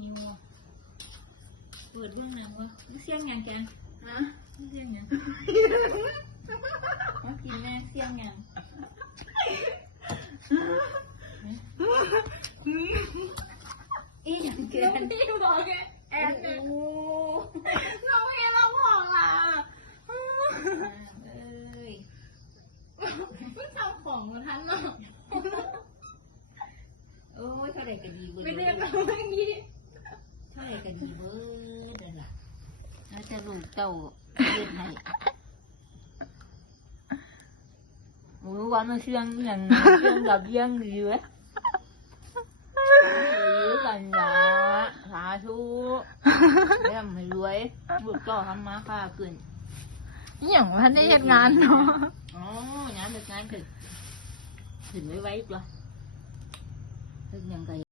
หิวเปิดเรื่องหนังวะเสียงยังแกฮะเสียงยังมากินแม่เสียงยังอีหยังแกนี่บอกแกแอนเนี่ยเราไม่ให้เราบอกล่ะเอ้ยไม่ทำของมาทันหรอกโอ้ยเท่าไรก็ดีเบิร์ดไม่เรียกเราอย่างนี้เท่าไรก็ดีเบิร์ดนั่นแหละแล้วจะลูกเต้าเย็นให้โอ้ยว่ามันเสียงอย่างเสียงแบบเยี่ยงดีเว้ยอยู่กันละสาธุเริ่มรวยลูกเต้าทำมาค่าขึ้นอย่างว่าได้เฮ็ดงานเนาะอ๋องานเด็กงานถึงไว้ตัวถึงยังไง